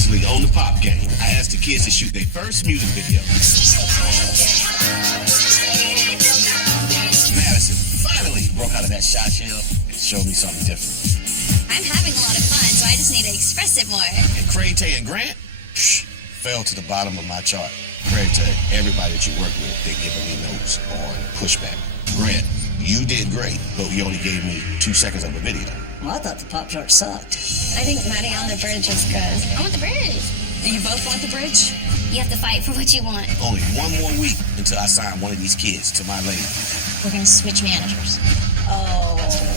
Previously on the Pop Game, I asked the kids to shoot their first music video. Madison finally broke out of that shy shell and showed me something different. I'm having a lot of fun, so I just need to express it more. And Craig Tay and Grant fell to the bottom of my chart. Craig Tay, everybody that you work with, they're giving me notes on pushback. Grant, you did great, but you only gave me 2 seconds of the video. Well, I thought the pop chart sucked. I think Maddie on the bridge is good. I want the bridge. Do you both want the bridge? You have to fight for what you want. Only one more week until I sign one of these kids to my label. We're going to switch managers. Oh, no.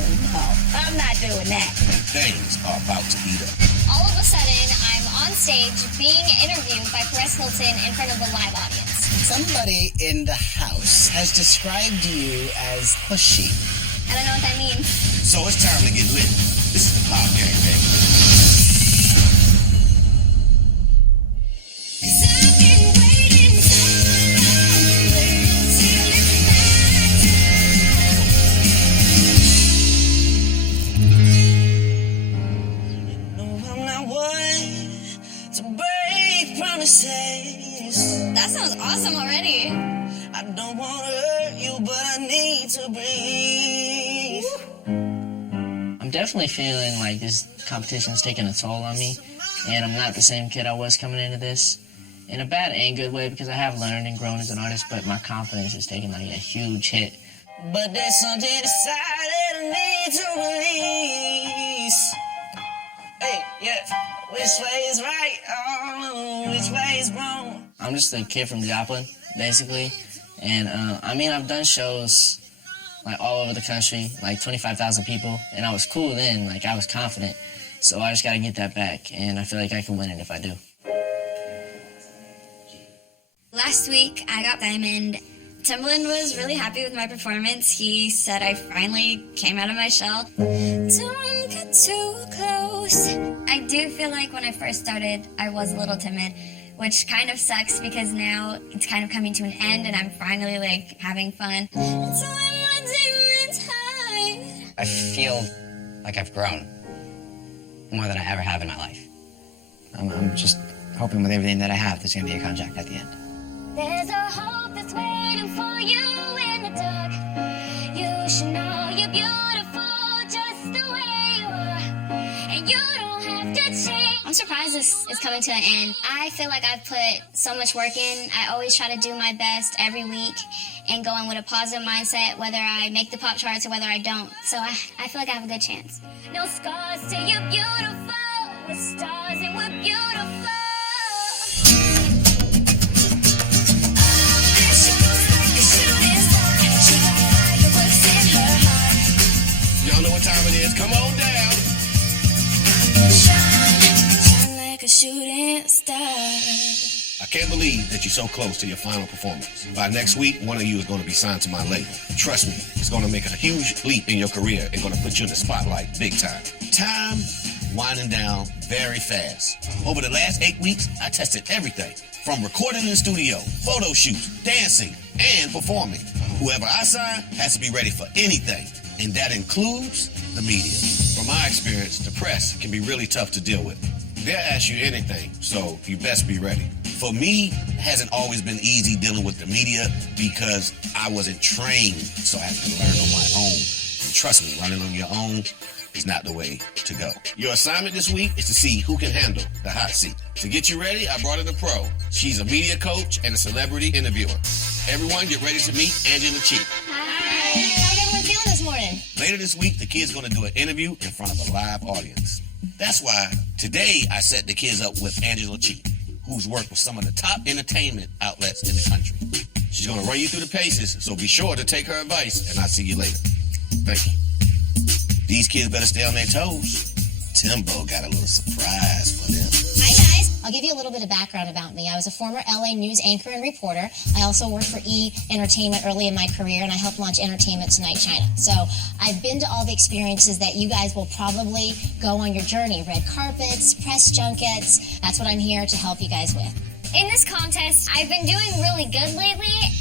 I'm not doing that. Things are about to heat up. All of a sudden, I'm on stage being interviewed by Paris Hilton in front of a live audience. Somebody in the house has described you as pushy. I don't know what that means. So it's time to get lit. This is the Pop Game, baby. That sounds awesome already. I don't want to hurt you, but I need to breathe. I'm definitely feeling like this competition's taking a toll on me, and I'm not the same kid I was coming into this. In a bad and good way, because I have learned and grown as an artist, but my confidence is taking like a huge hit. But there's something inside that I need to release. Hey, yeah, which way is right? Oh, which way is wrong? I'm just a kid from Joplin, basically, and I mean, I've done shows like all over the country, like 25,000 people, and I was cool then, like I was confident, so I just gotta get that back, and I feel like I can win it if I do. Last week, I got Diamond. Timbaland was really happy with my performance. He said I finally came out of my shell. Don't get too close. I do feel like when I first started, I was a little timid, which kind of sucks because now it's kind of coming to an end and I'm finally like having fun. So I feel like I've grown more than I ever have in my life. I'm just hoping with everything that I have there's going to be a contract at the end. There's a hope that's waiting for you in the dark. You should know you're beautiful just the way you are, and you don't have to change. I'm surprised this is coming to an end. I feel like I've put so much work in. I always try to do my best every week and go in with a positive mindset, whether I make the pop charts or whether I don't. So I feel like I have a good chance. No scars till you're beautiful. With stars and we're beautiful. Y'all know what time it is. Come on down. Shine like a shooting star. I can't believe that you're so close to your final performance. By next week, one of you is going to be signed to my label. Trust me, it's going to make a huge leap in your career and going to put you in the spotlight big time. Time winding down very fast. Over the last 8 weeks, I tested everything from recording in the studio, photo shoots, dancing, and performing. Whoever I sign has to be ready for anything, and that includes the media. From my experience, the press can be really tough to deal with. They'll ask you anything, so you best be ready. For me, it hasn't always been easy dealing with the media because I wasn't trained, so I had to learn on my own. And trust me, learning on your own is not the way to go. Your assignment this week is to see who can handle the hot seat. To get you ready, I brought in a pro. She's a media coach and a celebrity interviewer. Everyone get ready to meet Angela Cheek. Hi. How's everyone feeling this morning? Later this week, the kids are going to do an interview in front of a live audience. That's why today I set the kids up with Angela Cheek, who's worked with some of the top entertainment outlets in the country. She's going to run you through the paces, so be sure to take her advice, and I'll see you later. Thank you. These kids better stay on their toes. Timbo got a little surprise for them. Hi, guys. I'll give you a little bit of background about me. I was a former LA news anchor and reporter. I also worked for E! Entertainment early in my career, and I helped launch Entertainment Tonight China. So I've been to all the experiences that you guys will probably go on your journey. Red carpets, press junkets. That's what I'm here to help you guys with. In this contest, I've been doing really good lately,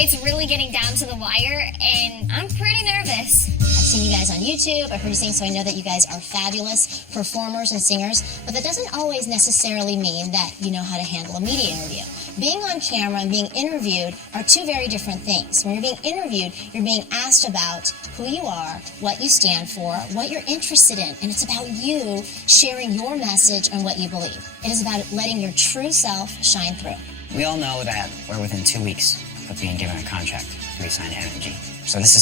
It's really getting down to the wire, and I'm pretty nervous. I've seen you guys on YouTube, I've heard you sing, so I know that you guys are fabulous performers and singers, but that doesn't always necessarily mean that you know how to handle a media interview. Being on camera and being interviewed are two very different things. When you're being interviewed, you're being asked about who you are, what you stand for, what you're interested in, and it's about you sharing your message and what you believe. It is about letting your true self shine through. We all know that we're within 2 weeks of being given a contract to re-sign Energy. So this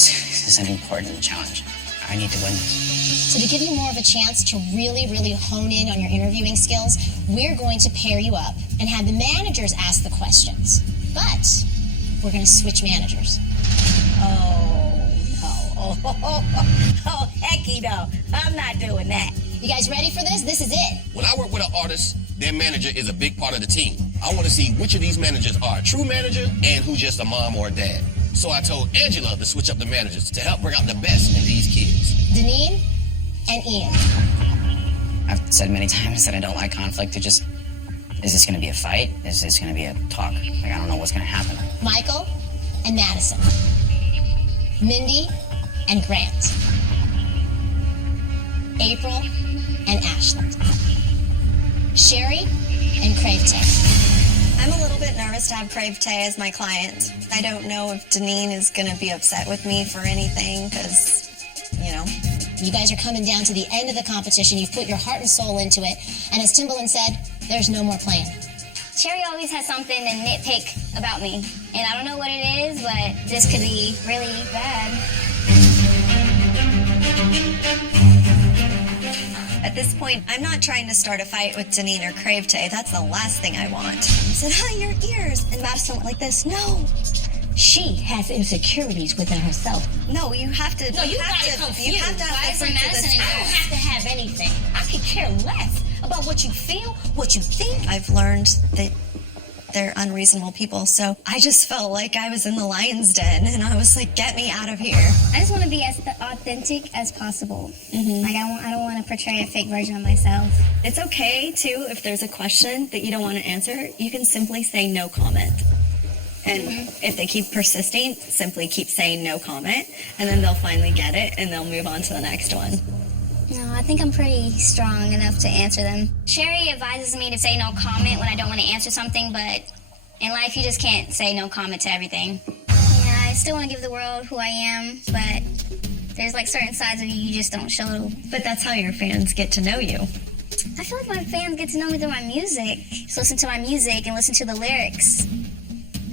is an important challenge. I need to win this. So to give you more of a chance to really, really hone in on your interviewing skills, we're going to pair you up and have the managers ask the questions. But we're going to switch managers. Oh, no. Oh, hecky no. I'm not doing that. You guys ready for this? This is it. When I work with an artist, their manager is a big part of the team. I want to see which of these managers are a true manager and who's just a mom or a dad. So I told Angela to switch up the managers to help bring out the best in these kids. Deneen and Ian. I've said many times that I don't like conflict. Is this going to be a fight? Is this going to be a talk? Like, I don't know what's going to happen. Michael and Madison. Mindy and Grant. April and Ashland. Sherry and Crave Tay. I'm a little bit nervous to have Crave Tay as my client. I don't know if Deneen is going to be upset with me for anything because, you know. You guys are coming down to the end of the competition. You've put your heart and soul into it. And as Timbaland said, there's no more playing. Sherry always has something to nitpick about me, and I don't know what it is, but this could be really bad. At this point, I'm not trying to start a fight with Deneen or Crave Tay. That's the last thing I want. I said, your ears. And Madison went like this. No. She has insecurities within herself. No, you have to. No, you got it confused. You have to Why have is the fruits of Madison this in I there? don't have to have anything. I could care less about what you feel, what you think. I've learned that they're unreasonable people, so I just felt like I was in the lion's den, and I was like, get me out of here. I just want to be as authentic as possible. Like I don't want to portray a fake version of myself. It's okay, too, if there's a question that you don't want to answer, you can simply say no comment. And if they keep persisting, simply keep saying no comment, and then they'll finally get it, and they'll move on to the next one. No, I think I'm pretty strong enough to answer them. Sherry advises me to say no comment when I don't want to answer something, but in life you just can't say no comment to everything. Yeah, I still want to give the world who I am, but there's like certain sides of you just don't show. But that's how your fans get to know you. I feel like my fans get to know me through my music. Just listen to my music and listen to the lyrics.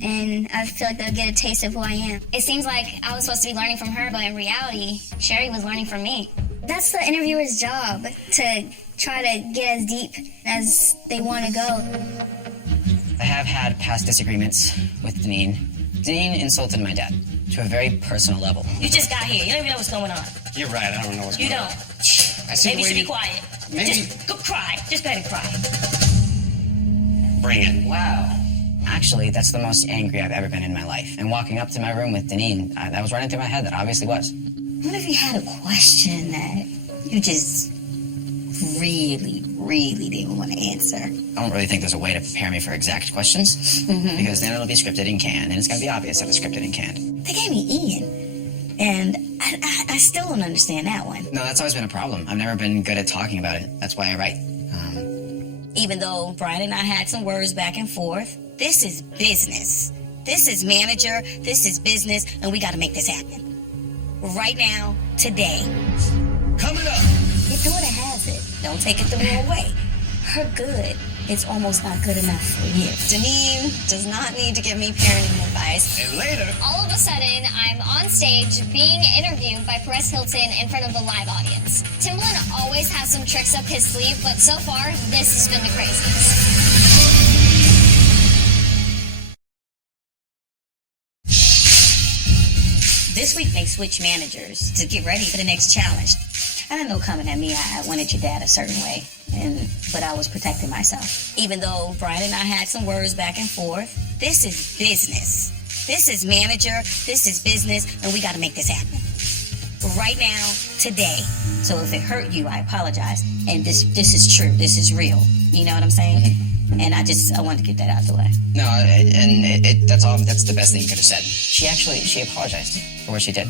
And I feel like they'll get a taste of who I am. It seems like I was supposed to be learning from her, but in reality, Sherry was learning from me. That's the interviewer's job, to try to get as deep as they want to go. I have had past disagreements with Deneen. Deneen insulted my dad to a very personal level. You just got here. You don't even know what's going on. You're right, I don't know what's You going on. don't. I see Maybe you the should way be quiet. Maybe- Just go cry. Just go ahead and cry. Bring it. Wow. Actually, that's the most angry I've ever been in my life. And walking up to my room with Deneen, that was running through my head. That obviously was. What if you had a question that you just really, really didn't want to answer? I don't really think there's a way to prepare me for exact questions, because then it'll be scripted and canned, and it's going to be obvious that it's scripted and canned. They gave me Ian, and I still don't understand that one. No, that's always been a problem. I've never been good at talking about it. That's why I write. Even though Brian and I had some words back and forth, this is business. This is manager, this is business, and we got to make this happen. Right now, today. Coming up. Your daughter has it. Don't take it the wrong way. Her good is almost not good enough for you. Deneen does not need to give me parenting advice. And later, All of a sudden, I'm on stage being interviewed by Perez Hilton in front of a live audience. Timbaland always has some tricks up his sleeve, but so far, this has been the craziest. This week they switch managers to get ready for the next challenge. I know coming at me, I wanted your dad a certain way, but I was protecting myself. Even though Brian and I had some words back and forth, this is business. This is manager, this is business, and we got to make this happen. Right now, today. So if it hurt you, I apologize. And this is true. This is real. You know what I'm saying? And I wanted to get that out of the way. No, and that's the best thing you could have said. She apologized for what she did.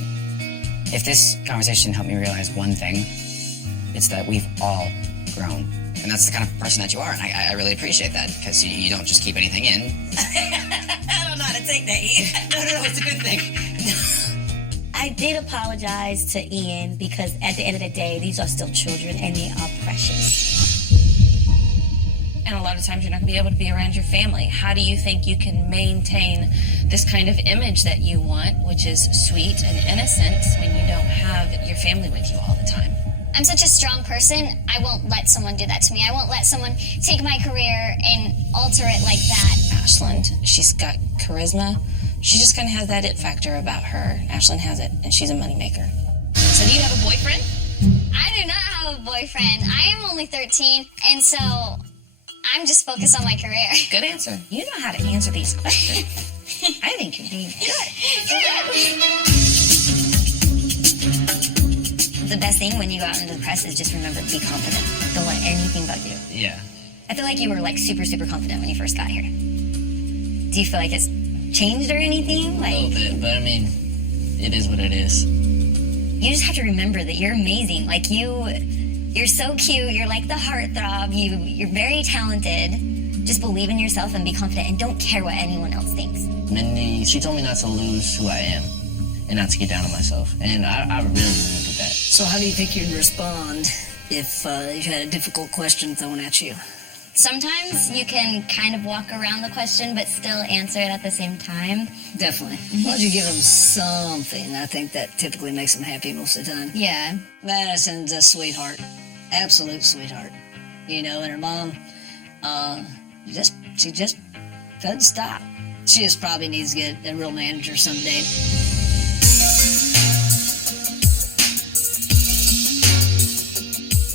If this conversation helped me realize one thing, it's that we've all grown. And that's the kind of person that you are, and I really appreciate that, because you don't just keep anything in. I don't know how to take that, Ian. No, it's a good thing. I did apologize to Ian because at the end of the day, these are still children and they are precious. And a lot of times you're not going to be able to be around your family. How do you think you can maintain this kind of image that you want, which is sweet and innocent, when you don't have your family with you all the time? I'm such a strong person, I won't let someone do that to me. I won't let someone take my career and alter it like that. Ashland, she's got charisma. She just kind of has that it factor about her. Ashland has it, and she's a moneymaker. So do you have a boyfriend? I do not have a boyfriend. I am only 13, and so I'm just focused on my career. Good answer. You know how to answer these questions. I think you're doing good. The best thing when you go out into the press is just remember to be confident. Don't let anything bug you. Yeah. I feel like you were like super, super confident when you first got here. Do you feel like it's changed or anything? A little bit, but I mean, it is what it is. You just have to remember that you're amazing. Like you're so cute. You're like the heartthrob. You're very talented. Just believe in yourself and be confident and don't care what anyone else thinks. Mindy, she told me not to lose who I am and not to get down on myself. And I really believe with that. So how do you think you'd respond if you had a difficult question thrown at you? Sometimes you can kind of walk around the question but still answer it at the same time. Definitely. As long as you give them something, I think that typically makes them happy most of the time. Yeah. Madison's a sweetheart. Absolute sweetheart. You know, and her mom, she just doesn't stop. She just probably needs to get a real manager someday.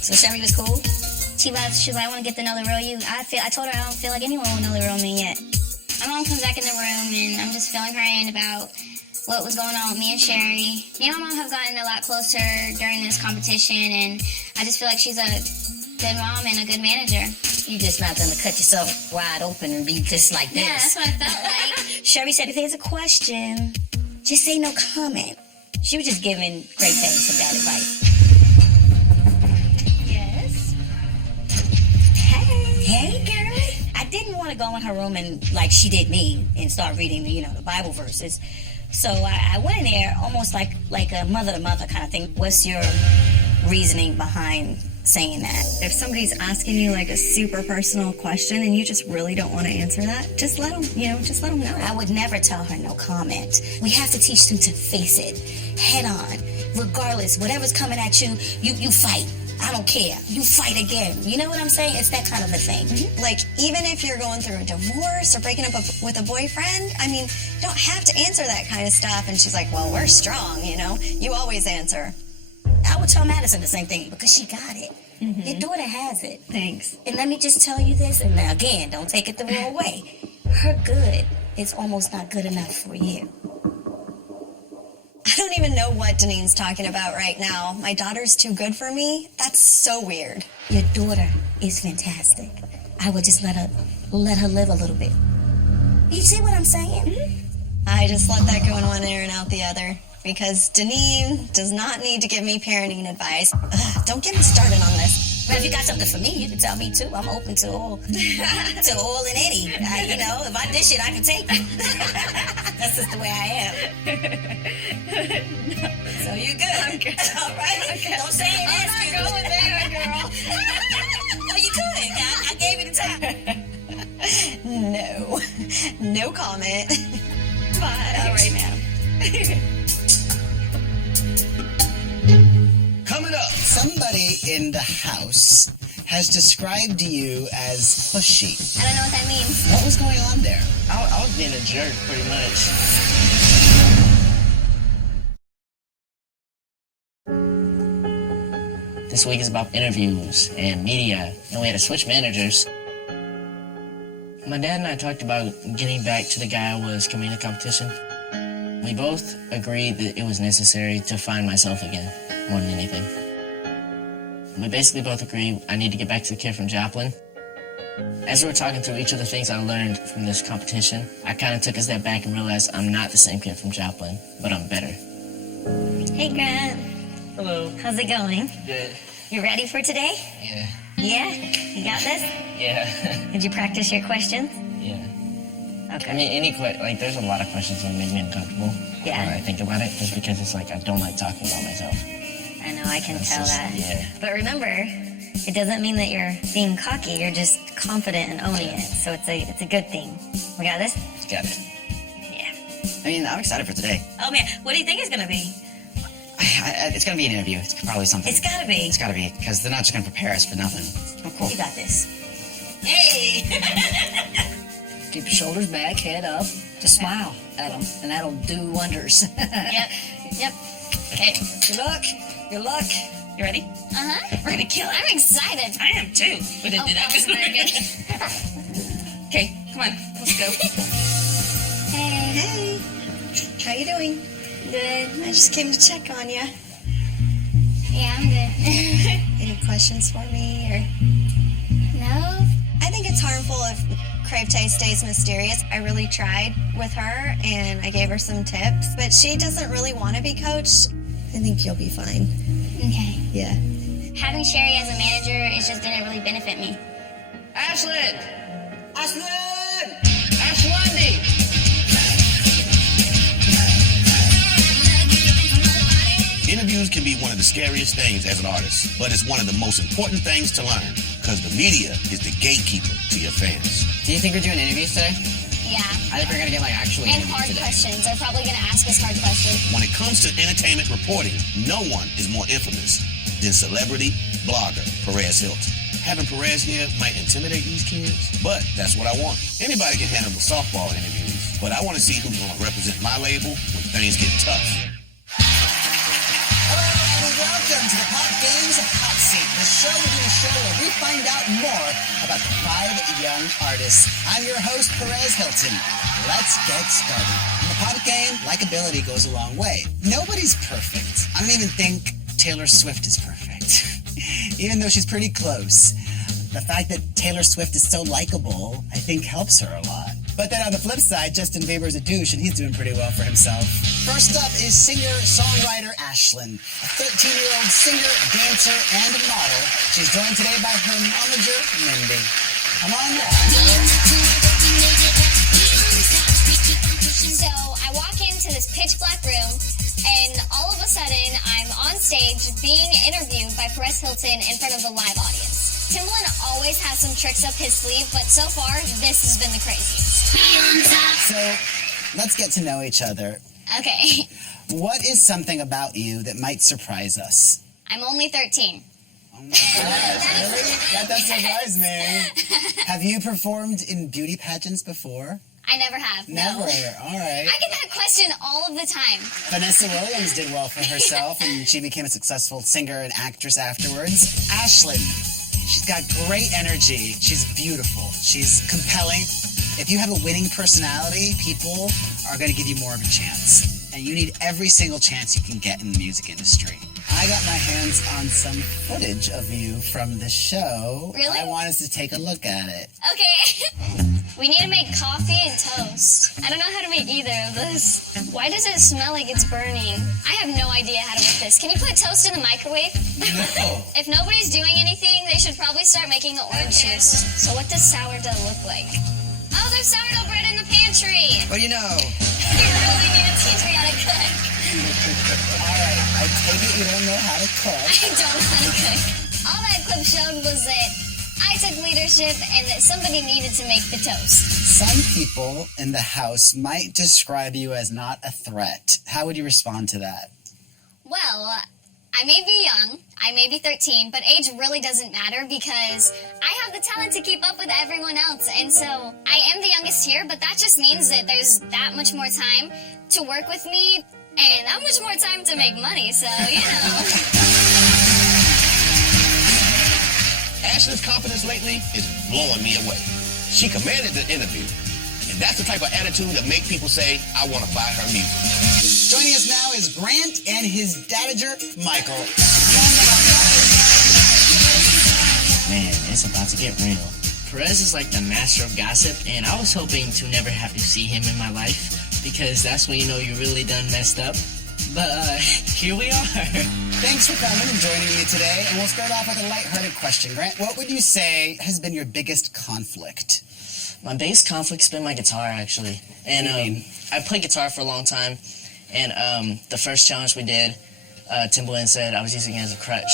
So Sherry was cool? She was like, I want to get to know the real you. I told her I don't feel like anyone will know the real me yet. My mom comes back in the room and I'm just filling her in about what was going on with me and Sherry. Me and my mom have gotten a lot closer during this competition, and I just feel like she's a good mom and a good manager. You just not gonna cut yourself wide open and be just like this. Yeah, that's what I felt like. Sherry said if there's a question, just say no comment. She was just giving great things some bad advice. Yes. Hey, girl. I didn't want to go in her room and, like she did me, and start reading, the Bible verses. So I went in there almost like a mother-to-mother kind of thing. What's your reasoning behind saying that? If somebody's asking you like a super personal question and you just really don't want to answer that, just let them know. I would never tell her no comment. We have to teach them to face it head on. Regardless, whatever's coming at you, you fight. I don't care. You fight again. You know what I'm saying? It's that kind of a thing. Mm-hmm. Like, even if you're going through a divorce or breaking up with a boyfriend, I mean, you don't have to answer that kind of stuff. And she's like, well, we're strong, You always answer. I would tell Madison the same thing because she got it. Mm-hmm. Your daughter has it. Thanks. And let me just tell you this, and now again, don't take it the wrong way. Her good is almost not good enough for you. I don't even know what Danine's talking about right now. My daughter's too good for me? That's so weird. Your daughter is fantastic. I would just let her live a little bit. You see what I'm saying? Mm-hmm. I just let that go in one ear and out the other. Because Danine does not need to give me parenting advice. Ugh, don't get me started on this. Well, if you got something for me, you can tell me too. I'm open to all and any. If I dish it, I can take it. That's just the way I am. So you good? I'm good. All right. Okay. Don't say it. I'm not going there, girl. Well, you could. I gave you the time. No comment. Bye. All right, madam. Coming up, somebody in the house has described you as pushy. I don't know what that means. What was going on there? I was being a jerk, pretty much. This week is about interviews and media, and we had to switch managers. My dad and I talked about getting back to the guy I was coming to competition. We both agreed that it was necessary to find myself again, more than anything. We basically both agree I need to get back to the kid from Joplin, As we were talking through each of the things I learned from this competition, I kind of took a step back and realized I'm not the same kid from Joplin, but I'm better. Hey, Grant. Hello. How's it going? Good. You ready for today? Yeah. Yeah? You got this? Yeah. Did you practice your questions? Yeah. Okay. I mean, there's a lot of questions that make me uncomfortable Yeah. when I think about it, just because it's like I don't like talking about myself. I know, I can That's tell just- that. yeah. But remember, it doesn't mean that you're being cocky. You're just confident and owning it. So it's a good thing. We got this? Got it. Yeah. I mean, I'm excited for today. Oh man, what do you think it's gonna be? It's gonna be an interview. It's probably something. It's gotta be. It's gotta be, because they're not just gonna prepare us for nothing. Oh, cool. You got this. Hey! Keep your shoulders back, head up. Just smile at them, and that'll do wonders. Yep. Okay. Good luck. Good luck. You ready? Uh-huh. We're gonna kill it. I'm excited. I am too. We didn't do that because very good. Okay, come on. Let's go. Hey. How you doing? Good. I just came to check on you. Yeah, I'm good. Any questions for me or? No? I think it's harmful if Crave Tay stays mysterious. I really tried with her and I gave her some tips, but she doesn't really want to be coached. I think you'll be fine. Okay. Yeah. Having Sherry as a manager, it just didn't really benefit me. Ashland! Ashland! Ashlandy! Interviews can be one of the scariest things as an artist, but it's one of the most important things to learn because the media is the gatekeeper to your fans. Do you think we're doing interviews today? Yeah. I think we're gonna get actually And interviews hard today. questions. They're probably going to ask us hard questions. When it comes to entertainment reporting, no one is more infamous than celebrity blogger Perez Hilton. Having Perez here might intimidate these kids, but that's what I want. Anybody can handle the softball interviews, but I want to see who's going to represent my label when things get tough. Hello and welcome to the Pop Games Hot Seat, the show within a show where we find out more about the 5 young artists. I'm your host, Perez Hilton. Let's get started. In the pop game, likability goes a long way. Nobody's perfect. I don't even think Taylor Swift is perfect. Even though she's pretty close. The fact that Taylor Swift is so likable, I think helps her a lot. But then on the flip side, Justin Bieber's a douche and he's doing pretty well for himself. First up is singer-songwriter Ashlyn, a 13-year-old singer, dancer, and model. She's joined today by her momager, Mindy. Come on. So I walk into this pitch black room, and all of a sudden, I'm on stage being interviewed by Perez Hilton in front of a live audience. Timbaland always has some tricks up his sleeve, but so far, this has been the craziest. So, let's get to know each other. Okay. What is something about you that might surprise us? I'm only 13. Oh my gosh, really? That does surprise me. Have you performed in beauty pageants before? I never have. Never. No. All right. I get that question all of the time. Vanessa Williams did well for herself, and she became a successful singer and actress afterwards. Ashlyn, she's got great energy. She's beautiful. She's compelling. If you have a winning personality, people are going to give you more of a chance. And you need every single chance you can get in the music industry. I got my hands on some footage of you from the show. Really? I want us to take a look at it. Okay. We need to make coffee and toast. I don't know how to make either of this. Why does it smell like it's burning? I have no idea how to make this. Can you put toast in the microwave? No. If nobody's doing anything, they should probably start making the orange juice. So what does sourdough look like? Oh, there's sourdough bread in the pantry. What do you know? You really need to teach me how to cook. All right, I take it you don't know how to cook. I don't know how to cook. All that clip showed was that I took leadership and that somebody needed to make the toast. Some people in the house might describe you as not a threat. How would you respond to that? Well, I may be young, I may be 13, but age really doesn't matter because I have the talent to keep up with everyone else. And so I am the youngest here, but that just means that there's that much more time to work with me and that much more time to make money. So, you know. Ashley's confidence lately is blowing me away. She commanded the interview, and that's the type of attitude that make people say, I want to buy her music. Joining us now is Grant and his dadager, Michael. Man, it's about to get real. Perez is like the master of gossip, and I was hoping to never have to see him in my life, because that's when you know you really done messed up. But here we are. Thanks for coming and joining me today. And we'll start off with a lighthearted question. Grant, what would you say has been your biggest conflict? My biggest conflict's been my guitar, actually. And I played guitar for a long time, and the first challenge we did, Timbaland said I was using it as a crutch.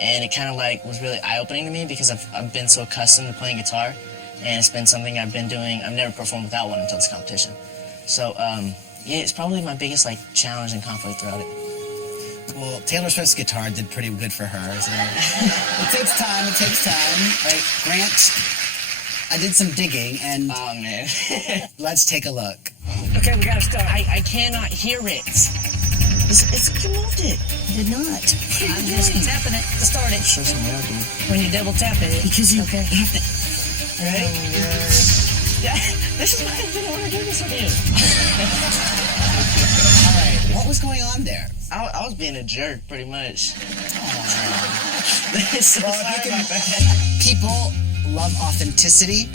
And it kind of like was really eye-opening to me because I've been so accustomed to playing guitar, and it's been something I've been doing. I've never performed without one until this competition. So yeah, it's probably my biggest like challenge and conflict throughout it. Well, Taylor Swift's guitar did pretty good for her. So it takes time. It takes time. Right, Grant. I did some digging, and oh man, let's take a look. Okay, we gotta start. I cannot hear it. You moved it. I did not. I'm just tapping it to start it. Show some more, dude. When you double tap it, because you okay. have to. Right? Yeah. This is why I didn't want to do this with you. All right. What was going on there? I was being a jerk, pretty much. People love authenticity,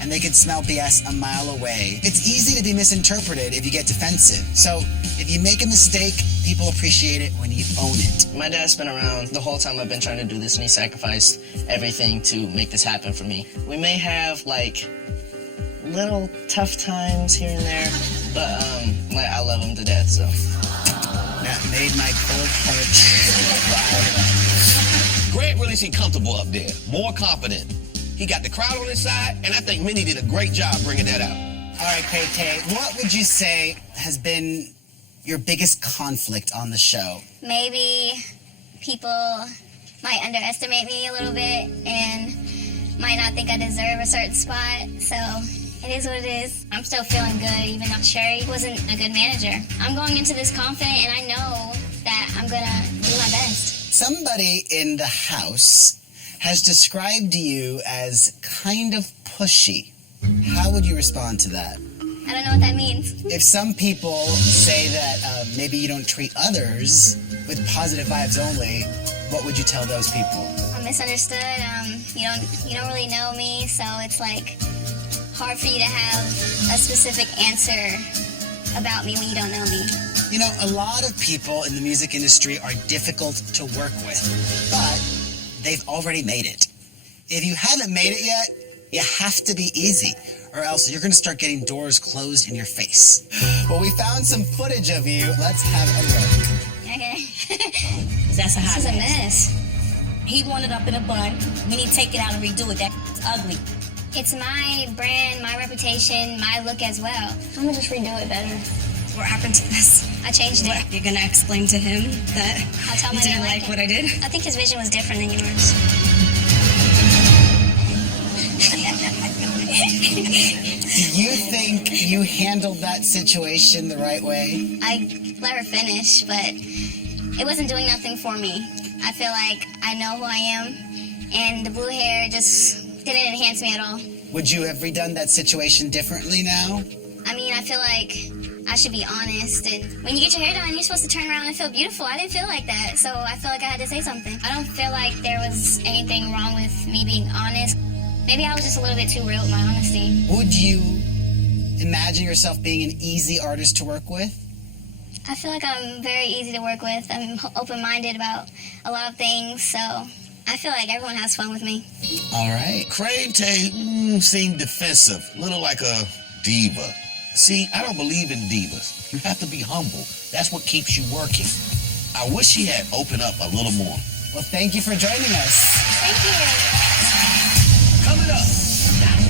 and they can smell BS a mile away. It's easy to be misinterpreted if you get defensive. So if you make a mistake, people appreciate it when you own it. My dad's been around the whole time I've been trying to do this, and he sacrificed everything to make this happen for me. We may have like little tough times here and there, but like I love him to death, so. That made my cold heart. Grant really seemed comfortable up there, more confident. He got the crowd on his side, and I think Minnie did a great job bringing that out. All right, Tay, what would you say has been your biggest conflict on the show? Maybe people might underestimate me a little bit and might not think I deserve a certain spot. So it is what it is. I'm still feeling good, even though Sherry wasn't a good manager. I'm going into this confident, and I know that I'm gonna do my best. Somebody in the house has described you as kind of pushy. How would you respond to that? I don't know what that means. If some people say that maybe you don't treat others with positive vibes only, what would you tell those people? I'm misunderstood. You don't really know me, so it's like hard for you to have a specific answer about me when you don't know me. You know, a lot of people in the music industry are difficult to work with, but they've already made it. If you haven't made it yet, you have to be easy, or else you're going to start getting doors closed in your face. Well, we found some footage of you. Let's have a look. Okay. That's a hot This is a mess. He wanted up in a bun. We need to take it out and redo it. That's ugly. It's my brand, my reputation, my look as well. I'm gonna just redo it better. What happened to this? I changed it. You're gonna explain to him that I'll tell you him I didn't like it. what I did? I think his vision was different than yours. Do you think you handled that situation the right way? I let her finish, but it wasn't doing nothing for me. I feel like I know who I am, and the blue hair just didn't enhance me at all. Would you have redone that situation differently now? I mean, I feel like I should be honest, and when you get your hair done, you're supposed to turn around and feel beautiful. I didn't feel like that, so I feel like I had to say something. I don't feel like there was anything wrong with me being honest. Maybe I was just a little bit too real with my honesty. Would you imagine yourself being an easy artist to work with? I feel like I'm very easy to work with. I'm open-minded about a lot of things, so I feel like everyone has fun with me. All right. Crave Tay seemed defensive, little like a diva. See, I don't believe in divas. You have to be humble. That's what keeps you working. I wish she had opened up a little more. Well, thank you for joining us. Thank you. Coming up.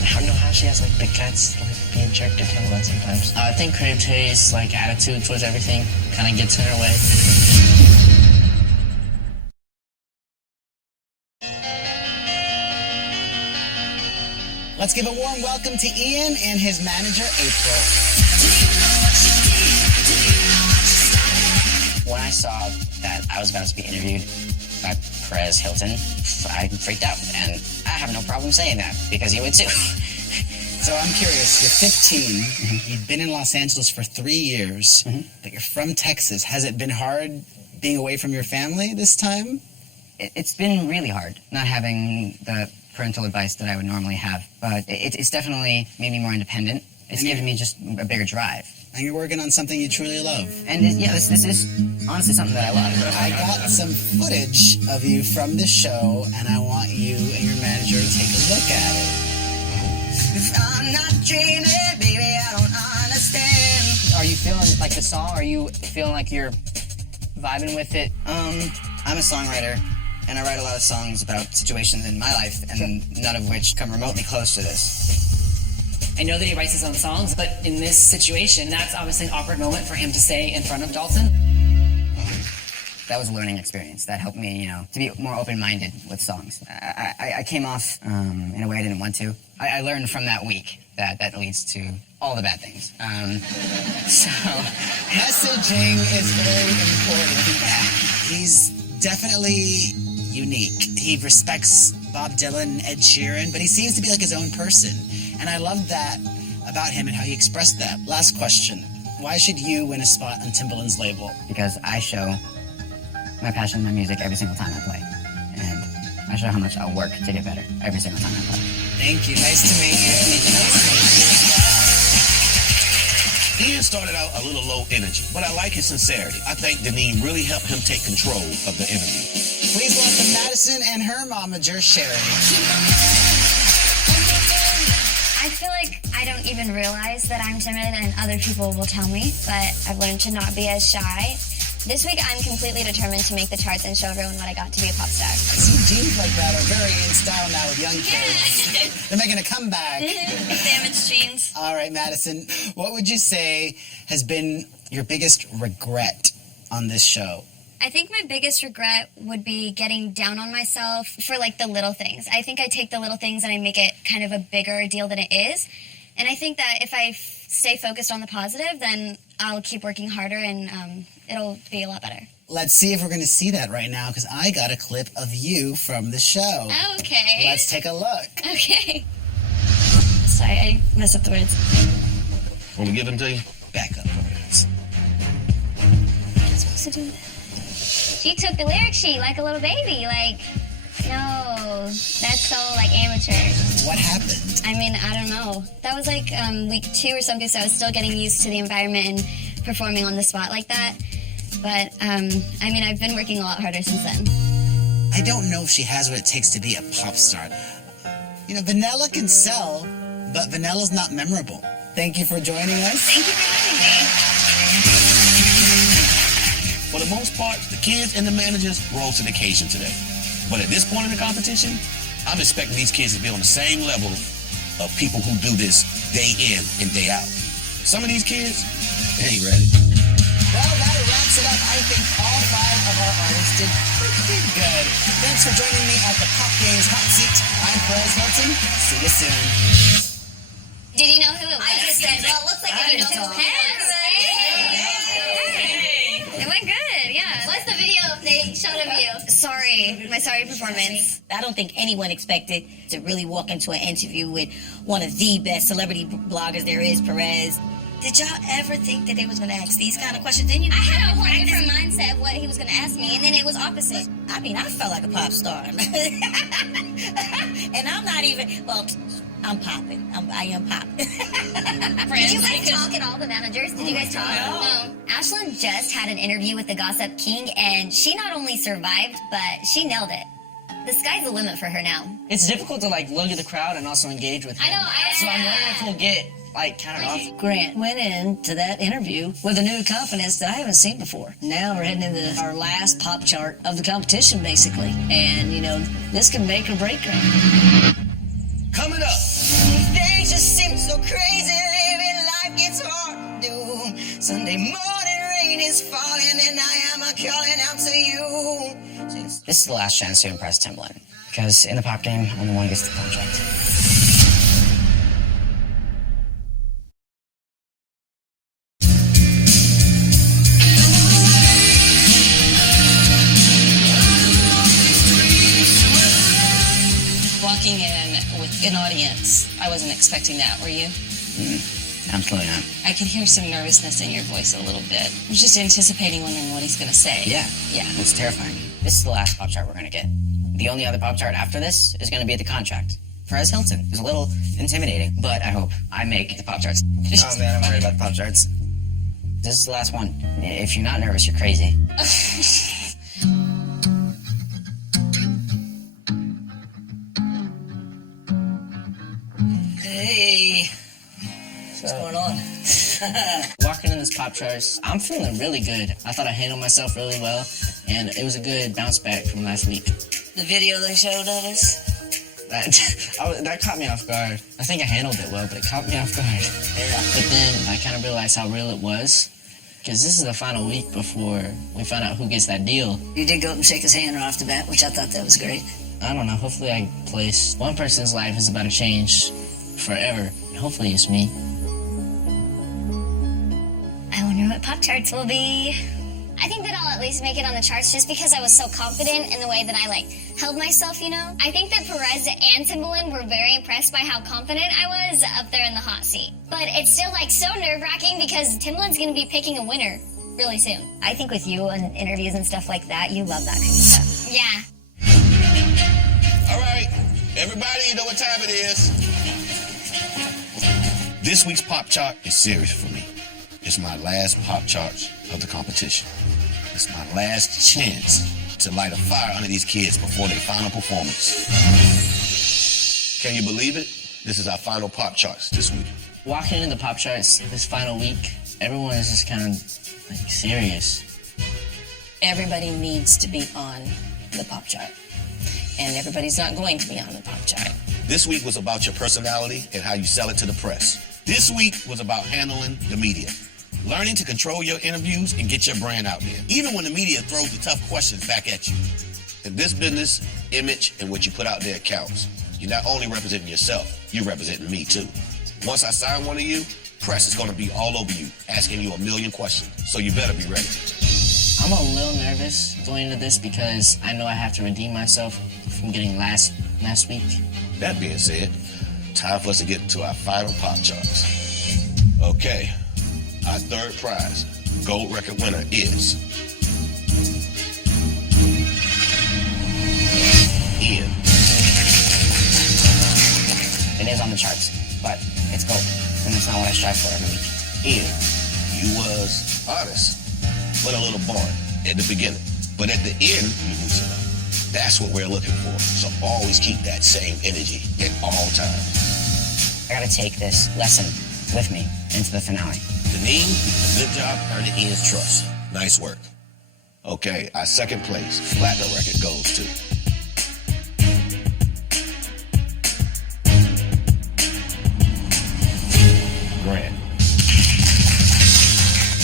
I don't know how she has like big guts, like being jerked to Timbaland sometimes. I think Crave Tay's like attitude towards everything kind of gets in her way. Let's give a warm welcome to Ian and his manager, April. When I saw that I was about to be interviewed by Perez Hilton, I freaked out, and I have no problem saying that, because you would too. So I'm curious, you're 15, you've been in Los Angeles for 3 years, but you're from Texas. Has it been hard being away from your family this time? It's been really hard not having the parental advice that I would normally have, but it's definitely made me more independent. It's given me just a bigger drive. And you're working on something you truly love. And this is honestly something that I love. I got some footage of you from the show, and I want you and your manager to take a look at it. If I'm not dreaming, baby, I don't understand. Are you feeling like the song? Are you feeling like you're vibing with it? I'm a songwriter, and I write a lot of songs about situations in my life, and none of which come remotely close to this. I know that he writes his own songs, but in this situation, that's obviously an awkward moment for him to say in front of Dalton. That was a learning experience. That helped me, to be more open-minded with songs. I came off in a way I didn't want to. I learned from that week that leads to all the bad things. So messaging is very important. He's definitely unique. He respects Bob Dylan, Ed Sheeran, but he seems to be like his own person. And I love that about him and how he expressed that. Last question. Why should you win a spot on Timbaland's label? Because I show my passion in my music every single time I play. And I show how much I'll work to get better every single time I play. Thank you. Nice to meet you. Ian started out a little low energy, but I like his sincerity. I think Deneen really helped him take control of the interview. Please welcome Madison and her momager, Sherry. I feel like I don't even realize that I'm timid and other people will tell me, but I've learned to not be as shy. This week, I'm completely determined to make the charts and show everyone what I got to be a pop star. I see jeans like that are very in style now with young kids. They're making a comeback. Damaged jeans. All right, Madison, what would you say has been your biggest regret on this show? I think my biggest regret would be getting down on myself for like the little things. I think I take the little things and I make it kind of a bigger deal than it is. And I think that if I stay focused on the positive, then I'll keep working harder and it'll be a lot better. Let's see if we're going to see that right now, because I got a clip of you from the show. Oh, okay. Let's take a look. Okay. Sorry, I messed up the words. Want me to give them to you? Back up for minutes. I'm supposed to do that. She took the lyric sheet like a little baby. Like, no, that's so like amateur. What happened? I mean, I don't know. That was like week 2 or something, so I was still getting used to the environment and performing on the spot like that. But, I mean, I've been working a lot harder since then. I don't know if she has what it takes to be a pop star. You know, vanilla can sell, but vanilla's not memorable. Thank you for joining us. Thank you for having me. For the most part, the kids and the managers rose to the occasion today. But at this point in the competition, I'm expecting these kids to be on the same level of people who do this day in and day out. Some of these kids, they ain't ready. Well, that wraps it up. I think all 5 of our artists did pretty good. Thanks for joining me at the Pop Games Hot Seat. I'm Perez Hilton. See you soon. Did you know who it was? I just said, well, it looks like I you know know. who it was. It went good, yeah. What's the video they showed of you? My sorry performance. I don't think anyone expected to really walk into an interview with one of the best celebrity bloggers there is, Perez. Did y'all ever think that they was going to ask these kind of questions? Didn't you? I had a whole different mindset of what he was going to ask me, and then it was opposite. I mean, I felt like a pop star. And I'm not even, well, I'm popping. I am popping. Did you guys talk at all, the managers? Did you guys talk? No. Ashlyn just had an interview with the Gossip King, and she not only survived, but she nailed it. The sky's the limit for her now. It's difficult to like look at the crowd and also engage with him. I know. So I'm wondering if we'll get like counted off. Grant went into that interview with a new confidence that I haven't seen before. Now we're heading into our last pop chart of the competition, basically. And, this can make or break her. Coming up. Things just seem so crazy, living life gets hard to do. Sunday morning rain is falling and I am calling out to you. This is the last chance to impress Timbaland, because in the pop game, only one gets the contract. Walking in with an audience, I wasn't expecting that, were you? Absolutely not. I could hear some nervousness in your voice a little bit. I was just anticipating, wondering what he's going to say. Yeah, it's terrifying. This is the last pop chart we're going to get. The only other Pop Tart after this is going to be the contract. Perez Hilton is a little intimidating, but I hope I make the Pop Tarts. Oh man, I'm worried about the Pop Tarts. This is the last one. If you're not nervous, you're crazy. Hey, what's going on? Walking in this Pop Charts, I'm feeling really good. I thought I handled myself really well, and it was a good bounce back from last week. The video they showed of us? That caught me off guard. I think I handled it well, but it caught me off guard. Yeah. But then I kind of realized how real it was, because this is the final week before we find out who gets that deal. You did go up and shake his hand right off the bat, which I thought that was great. I don't know, hopefully I place. One person's life is about to change forever. Hopefully it's me. I wonder what Pop Charts will be. I think that I'll at least make it on the charts just because I was so confident in the way that I held myself, you know? I think that Perez and Timbaland were very impressed by how confident I was up there in the hot seat. But it's still so nerve-wracking because Timbaland's gonna be picking a winner really soon. I think with you and interviews and stuff like that, you love that kind of stuff. Yeah. All right, everybody, you know what time it is. This week's Pop Chart is serious for me. It's my last Pop Charts of the competition. It's my last chance to light a fire under these kids before their final performance. Can you believe it? This is our final Pop Charts this week. Walking into the Pop Charts this final week, everyone is just kind of serious. Everybody needs to be on the Pop Chart. And everybody's not going to be on the Pop Chart. This week was about your personality and how you sell it to the press. This week was about handling the media. Learning to control your interviews and get your brand out there, even when the media throws the tough questions back at you. In this business, image and what you put out there counts. You're not only representing yourself, you're representing me too. Once I sign one of you, press is going to be all over you, asking you a million questions, so you better be ready. I'm a little nervous going into this because I know I have to redeem myself from getting last week. That being said, time for us to get to our final Pop Charts. Okay, our third prize, gold record winner is Ian. It is on the charts, but it's gold, and it's not what I strive for every week. Ian, you was honest, but a little boring at the beginning. But at the end, you loosen up. That's what we're looking for. So always keep that same energy at all times. I gotta take this lesson with me into the finale. Deneen, good job earning Ian's trust. Nice work. Okay, our second place platinum record goes to Grant.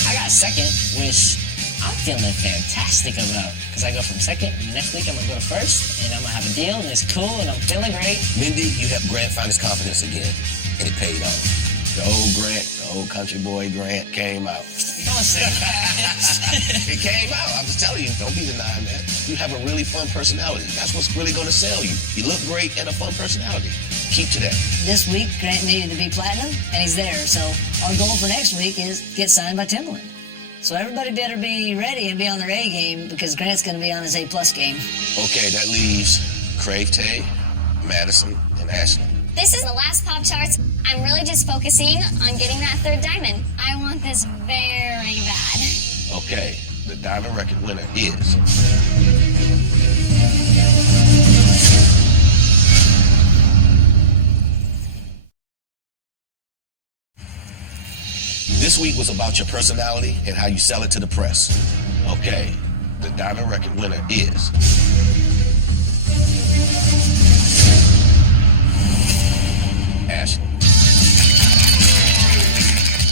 I got second, which I'm feeling fantastic about. Because I go from second, and next week I'm going to go to first, and I'm going to have a deal, and it's cool, and I'm feeling great. Mindy, you helped Grant find his confidence again, and it paid off. The old Grant, the old country boy Grant came out. Don't say that. It came out. I'm just telling you, don't be denying that. You have a really fun personality. That's what's really going to sell you. You look great and a fun personality. Keep to that. This week, Grant needed to be platinum, and he's there. So our goal for next week is get signed by Timbaland. So everybody better be ready and be on their A game because Grant's going to be on his A+ game. Okay, that leaves Crave Tay, Madison, and Ashley. This is the last Pop Charts. I'm really just focusing on getting that third diamond. I want this very bad. Okay, the diamond record winner is This week was about your personality and how you sell it to the press. Okay, the diamond record winner is Ashley.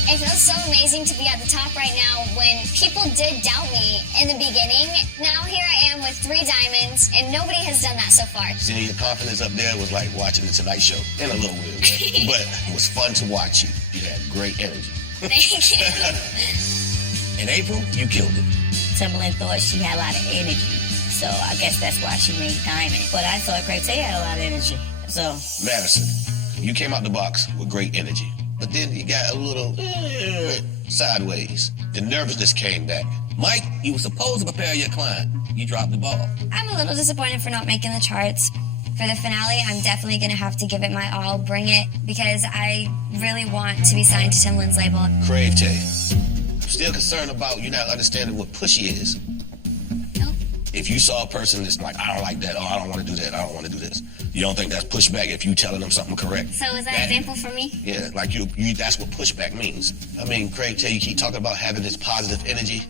It feels so amazing to be at the top right now when people did doubt me in the beginning. Now here I am with 3 diamonds, and nobody has done that so far. Seeing your confidence up there was like watching the Tonight Show in a little weird way. But it was fun to watch you. You had great energy. Thank you. In April, you killed it. Timbaland thought she had a lot of energy, so I guess that's why she made diamond. But I thought Crave Tay had a lot of energy, so. Madison, you came out the box with great energy, but then you got a little sideways. The nervousness came back. Mike, you were supposed to prepare your client. You dropped the ball. I'm a little disappointed for not making the charts. For the finale, I'm definitely going to have to give it my all, bring it, because I really want to be signed to Timbaland's label. Crave Tay, I'm still concerned about you not understanding what pushy is. Nope. If you saw a person that's like, I don't like that, or I don't want to do that, I don't want to do this, you don't think that's pushback if you telling them something correct? So is that an example for me? Yeah, like you that's what pushback means. I mean, Craig Tay, you keep talking about having this positive energy.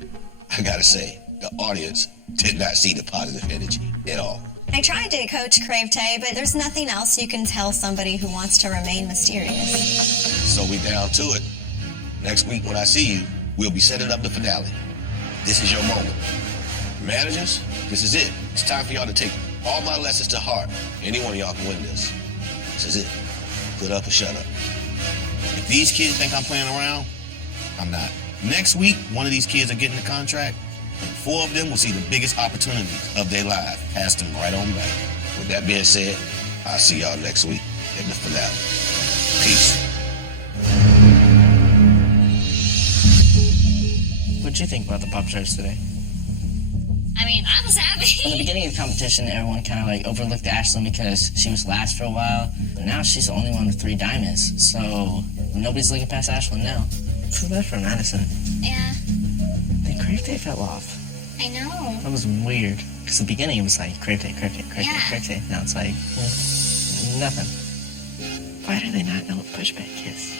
I gotta say, the audience did not see the positive energy at all. I tried to coach Crave Tay, but there's nothing else you can tell somebody who wants to remain mysterious. So we down to it. Next week when I see you, we'll be setting up the finale. This is your moment. Managers, this is it. It's time for y'all to take all my lessons to heart. Any one of y'all can win this. This is it. Put up or shut up. If these kids think I'm playing around, I'm not. Next week, one of these kids are getting the contract, and 4 of them will see the biggest opportunities of their life. Pass them right on back. With that being said, I'll see y'all next week in the finale. Peace. What'd you think about the pop charts today? I mean, I was happy. In the beginning of the competition, everyone kind of like overlooked Ashlyn because she was last for a while. But now she's the only one with 3 diamonds. So nobody's looking past Ashlyn now. So that for Madison. Yeah, And Crave Tay fell off. I know. That was weird. Because the beginning it was like Crave Tay, Crave Tay, Crave Tay, Yeah. Crave Tay. Now it's like nothing. Why do they not know what pushback is?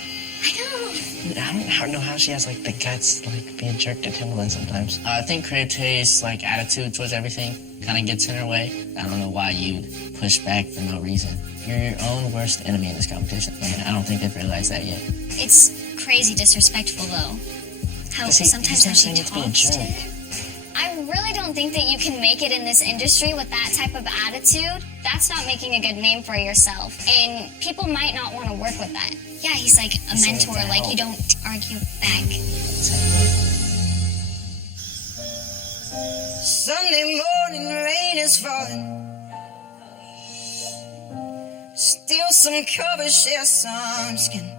I don't know how she has like the guts to like be a jerk to Timbaland sometimes. I think Crave Tay's like attitude towards everything kind of gets in her way. I don't know why you'd push back for no reason. You're your own worst enemy in this competition, and I don't think they've realized that yet. It's crazy disrespectful, though. How sometimes how she talks to you. I really don't think that you can make it in this industry with that type of attitude. That's not making a good name for yourself. And people might not want to work with that. Yeah, he's like a mentor, like you don't argue back. Sunday morning rain is falling. Still some covers share some skin.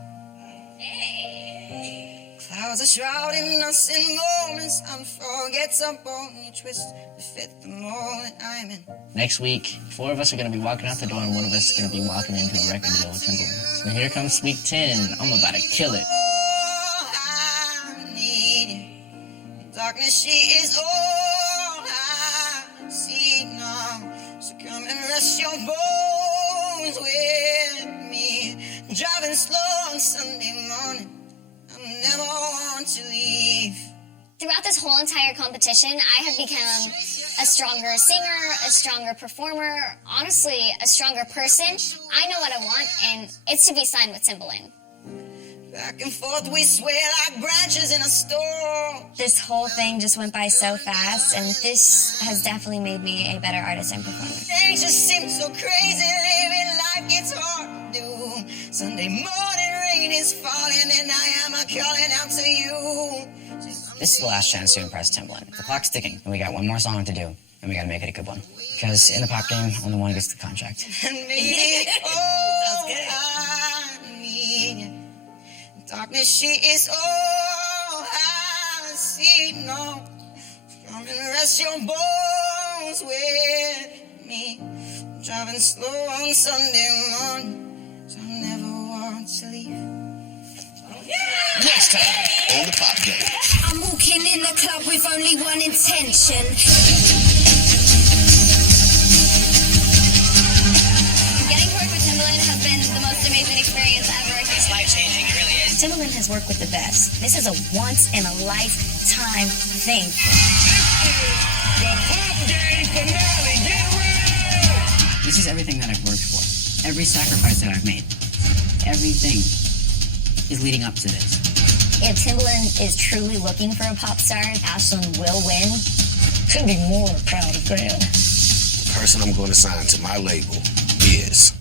Clouds are shrouding us in moments unforgettable. You twist to fit the moment I'm in. Next week, 4 of us are going to be walking out the door, and 1 of us is going to be walking into a record deal with Timbaland. So here comes week 10. I'm about to kill it. I need you. Darkness, she is all I see now. So come and rest your bones with me. Driving slow on Sunday morning. I never want to leave. Throughout this whole entire competition, I have become a stronger singer, a stronger performer, honestly, a stronger person. I know what I want, and it's to be signed with Timbaland. Back and forth we sway like branches in a storm. This whole thing just went by so fast, and this has definitely made me a better artist and performer. Things just seem so crazy, living like it's hard to do. Sunday morning rain is falling, and I am calling out to you. This is the last chance to impress Timbaland. The clock's ticking, and we got 1 more song to do, and we gotta make it a good one. Because in the pop game, only one gets the contract. And maybe all I need. Darkness, she is all I see. No, come and rest your bones with me. Driving slow on Sunday morning, so I never want to leave. Next time on the Pop Game. I'm walking in the club with only one intention. Getting to work with Timbaland has been the most amazing experience ever. It's life-changing, it really is. Timbaland has worked with the best. This is a once-in-a-lifetime thing. The Pop Game finale. Get ready! This is everything that I've worked for. Every sacrifice that I've made. Everything is leading up to this. If Timbaland is truly looking for a pop star, Ashlyn will win. Couldn't be more proud of Graham. The person I'm going to sign to my label is